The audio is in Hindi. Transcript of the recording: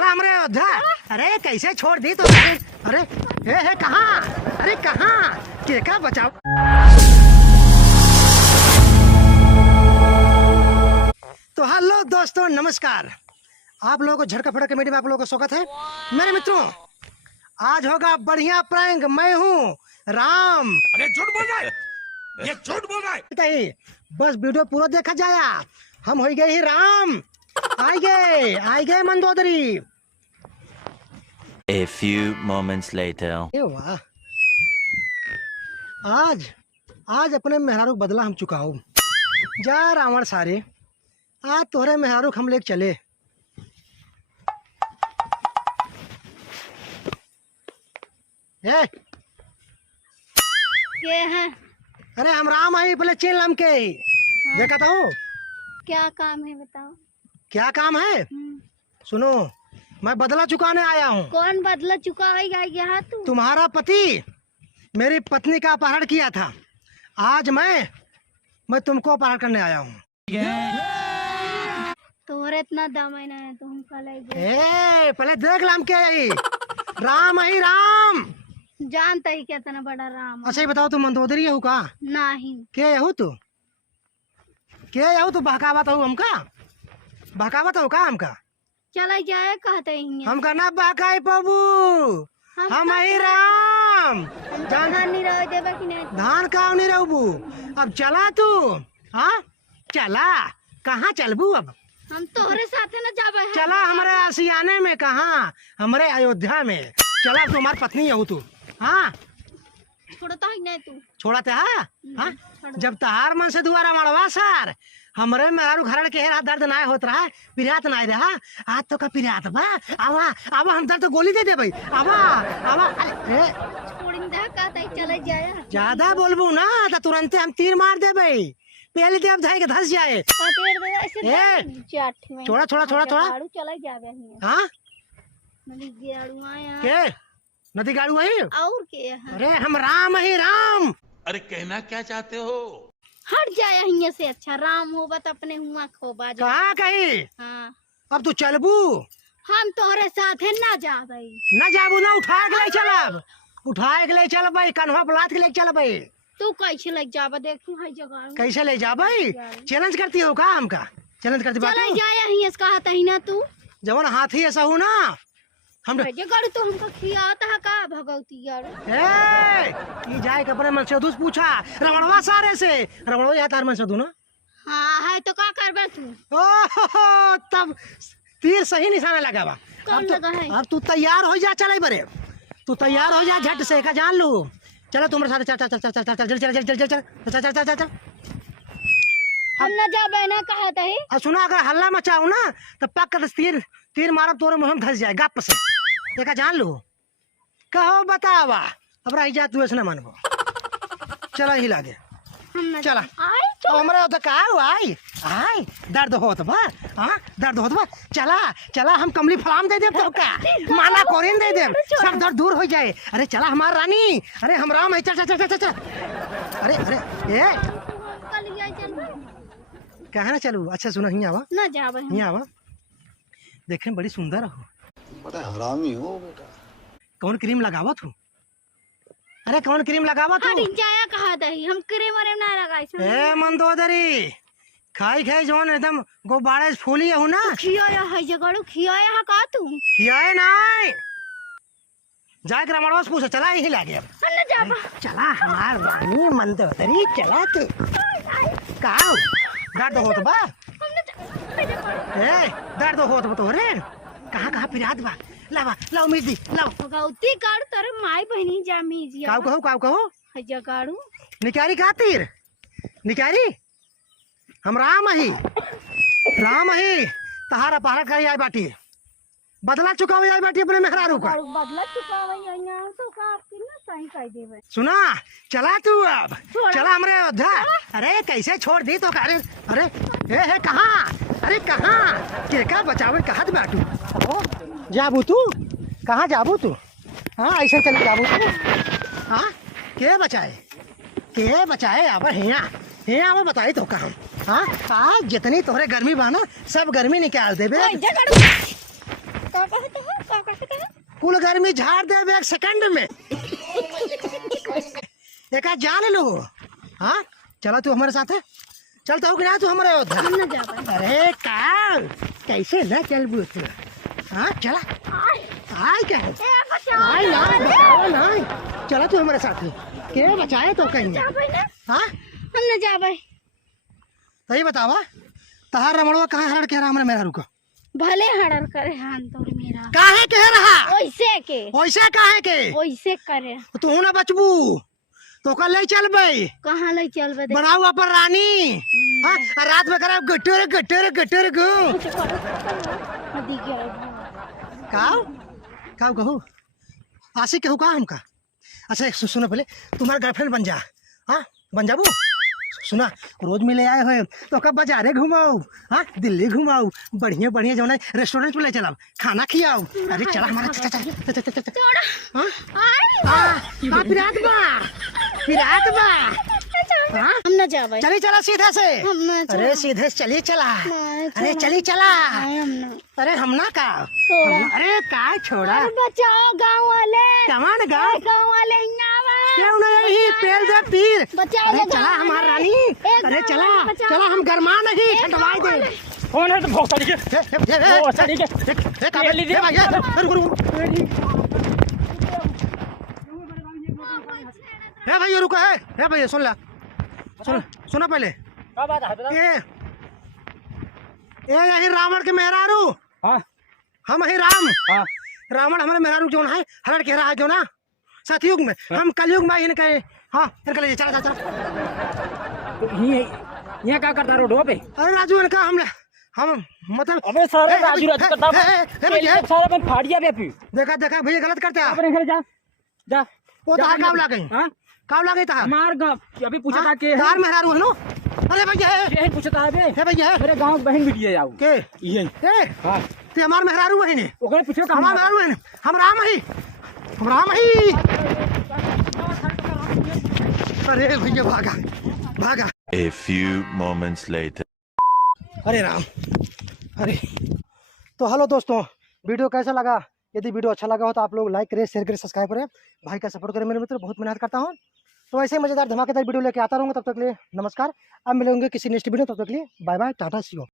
चला हमरे अयोध्या। अरे कैसे छोड़ दी तो? अरे हे कहाँ? अरे कहाँ केका बचाओ। तो हेलो दोस्तों, नमस्कार। आप लोगों को झटका फटका कमेटी में आप लोगों का स्वागत है। मेरे मित्रों, आज होगा बढ़िया प्रैंक। मैं हूँ राम। अरे झूठ बोल रहा है, ये झूठ बोल रहा है। बस वीडियो पूरा देखा जाया। हम हो गए ही राम। आई गए Mandodari. A few moments later. वाह, आज अपने मेहरारू बदला हम चुकाऊ। जा रावण सारे, आज तोहरे मेहरारू हम लेके चले। ए ये है। अरे हम राम है, बोले चेन लम के ही। देखा था हो? क्या काम है बताओ। क्या काम है? सुनो, मैं बदला चुकाने आया हूँ। कौन बदला चुका है यहाँ तू? तुम्हारा पति मेरी पत्नी का अपहरण किया था। आज मैं तुमको अपहरण करने आया हूँ। तोहरे इतना दम है ना, तो हम कल पहले देख लाम के आई। राम है राम। जानता ही कितना बड़ा राम। अच्छा ये बताओ, तुम मंदोदरी हो का? नहीं। के हो तू? बहकावत हो हमका? बहकावत हो का हमका? चला जाए कहते ही हमका ना बहकाई बाबू। हम ही राम। धान नहीं रह देबा कि नहीं? धान का नहीं रहबू। अब चला तू। हाँ चला। कहाँ चलबू अब? हम तोहरे साथे न जाबे। चला हमारे आसियाने में। कहाँ? हमारे अयोध्या में। चला, तुम्हारी पत्नी हो तू। हाँ छोड़ता ही नहीं तू। छोड़ा ते हाँ? जब तहार मन से दुआरा मड़वा सर, हमरे मेहरारू घर के हेरा दर्द ना होत रहा, पिरात ना रहा। आज तो का पिरात बा। आवा आवा, हम तो गोली दे भाई। आवा आवा। छोड़िन दे कहते चले जाए। ज्यादा बोलबू ना तो तुरंत हम तीर मार दे भाई। पहले देव धाई के धस जाए। छोड़ा छोड़ा छोड़ा छोड़ा। चला जाबे। हाँ नदी गाड़ू आया। के नदी गाड़ू है और के है? अरे हम राम ही राम। अरे कहना क्या चाहते हो? हट जाए यहाँ से। अच्छा राम होगा तो अपने हुआ खोबा जा। कहाँ कही? हाँ अब तू चलबू? हम तोहरे साथ है ना जा भाई। न जाबू ना, उठा के ले चलब। उठा के ले चल भाई, कन्हा बुलात के ले चल भाई। तू कैसे लग जाबा? देखी है जगह कैसे ले जा भाई? चैलेंज करती हो का हमका? चैलेंज करती बात चला जाए यहाँ से कहता ही ना तू। जवन हाथी ऐसा हो ना हम जगह तो हमको खियाता है का भगवती यार। की जाए कपड़े मन से दूस पूछा रमणवा सारे से। रमणवा यहाँ तार मन से दू ना। हाँ है तो का करबे तू? ओह तब तीर सही निशाना लगावा। कौन लगा है? अब तू तैयार हो जा। चले बरे तू तैयार हो जा, झट से का जान लू। चलो तुम्हारे साथ। चल चल चल चल चल चल चल चल चल चल चल चल चल। हम न जाबे ना कहता है। अब सुना, अगर हल्ला मचाऊ ना तो पक्का तीर मारब तोरे मुंह में धस जाए गप से। देखा जान लो। कहो बतावा। अब रही जा तू ऐसा ना मानबो। चला ही लागे। चला हमारे तो का आई आई दर्द होत बा। हाँ दर्द होत बा। चला चला, हम कमली फलाम दे देब तो का माला कोरिन दे देब, सब दर्द दूर हो जाए। अरे चला हमार रानी। अरे हम राम है। चल चल चल चल चल। अरे अरे ये कहाँ ना चलू? अच्छा सुना, ही आवा ना जाबे। ही आवा। देखे बड़ी सुंदर हो। बड़ा हरामी हो बेटा। कौन क्रीम लगावत हो? अरे कौन क्रीम लगावत हो? हट जाया कहता है। हम क्रीम वरीम ना लगाई। ए मंदोदरी, खाई खाई जवन एकदम गुब्बारे से फूली हो ना। खियाया है जगह, खियाया है का तू? खियाए नहीं। जाए के रमणवा से पूछो। चला यही लागे अब। ना जाबा। चला हमार रानी मंदोदरी, चला तू। का दर्द होत बा? ए दर्द होत बा तोरे? कहाँ कहाँ पिरात बा? लावा लाओ मिर्दी लाओ। भगवती काड़ तारे माई बहनी जामी जी। काव कहो है जगाड़ू निकारी का तीर निकारी। हम राम ही तहारा पहाड़ कर आई बाटी। बदला चुकावे आई बाटी अपने मेहरारू का। बदला चुकावे यहाँ तो का आपकी ना सही कह देवे। सुना, चला तू अब। चला हमरे अयोध्या। अरे कैसे छोड़ दी तो? अरे अरे हे कहाँ? अरे कहाँ केका बचावे कहत बाटू? जाबू तू? कहाँ जाबू तू? हाँ ऐसे चल जाबू तू? हाँ के बचाए? अब हिया वो बताई तो कहाँ? हाँ आज जितनी तोहरे गर्मी बा ना, सब गर्मी निकाल देबे। का कहता कुल गर्मी झाड़ दे एक सेकंड में। एक जान लो। हाँ चला तू हमारे साथ है, चलता हो कि ना तू हमारे उधर। हम ना जाबे। अरे काम कैसे ना चल बूथ। हाँ चला आय क्या है? ए बचाओ आय ना बताओ ना, चला तू हमारे साथ है। के बचाए तो कहीं जाबे ना, हाँ हम ना जाबे। सही बतावा तहार रमणवा कहाँ हरण कह रहा हमारे मेरा रुको भले हड़र करे हान तोर मेरा काहे कह रहा ओइसे के वैसे काहे के ओइसे करे। तू ना बचबू तो कल ले चल बई कहाँ ले चलबे दे बनाऊ अपन रानी। हाँ रात में करा गट्टोरे गट्टोरे गट्टोरे गो नदी के काव काव कहू आशिक कहू का हमका। अच्छा सुनो पहले तुम्हारा गर्लफ्रेंड बन जा। हाँ बन जाबू। सुना रोज मिले आए हुए तो कब बाजारे घुमाओ। हाँ दिल्ली घुमाओ बढ़िया बढ़िया जो है रेस्टोरेंट में ले चलाओ खाना खिलाओ। अरे चला हमारा पिरात बा पिरात बा। हाँ हम ना जाबे। चली चला सीधे से। हम ना अरे सीधे से चली चला। नहीं, अरे चली चला। हम ना अरे हम ना का छोड़ा। अरे का छोड़ा अरे बचाओ गांव वाले, कमान गाँव गांव वाले यहाँ क्यों नहीं पेल दे पीर। बचाओ अरे चला हमार रानी। अरे चला चला हम गरमा नहीं ठंडवाई दे। कौन है तो भोग तरीके वो तरीके ले लीजिए। है भाई रुको है भाई सुन ला सुना पहले क्या बात है? ये यही रावण के मेहरारू। हाँ हम ही राम हाँ रावण हमारे मेहरारू जो है हरण कह रहा है जो ना सतयुग में हम कलयुग में इनके। हाँ इनके लिए चला चला। ये क्या करता रोडों पे? अरे राजू इनका हम मतलब अबे सारे राजू राजू करता भैया सारा बन फाड़ दिया बे। देखा देखा भैया गलत करते हैं। अपने घर जा जा वो तो काम ला गई। हाँ काम ला गई था हमार गाँव अभी पूछा था के तार मेहरारू है नो। अरे भैया यही पूछता है बे है भैया मेरे गाँव बहन बिटिया जाओ के ये हाँ ते हमार मेहरारू वही ने ओकरे पूछो का हमार मेहरारू है हम राम ही। अरे भैया भागा भागा। A few moments later. अरे राम अरे तो हेलो दोस्तों वीडियो कैसा लगा। यदि वीडियो अच्छा लगा हो तो आप लोग लाइक करें शेयर करें सब्सक्राइब करें भाई का सपोर्ट करें। मेरे मित्र बहुत मेहनत करता हूँ तो ऐसे मजेदार धमाकेदार वीडियो लेके आता रहूँगा। तब तक के लिए नमस्कार। अब मिलेंगे किसी नेक्स्ट वीडियो। तब तक के लिए bye bye tata see you.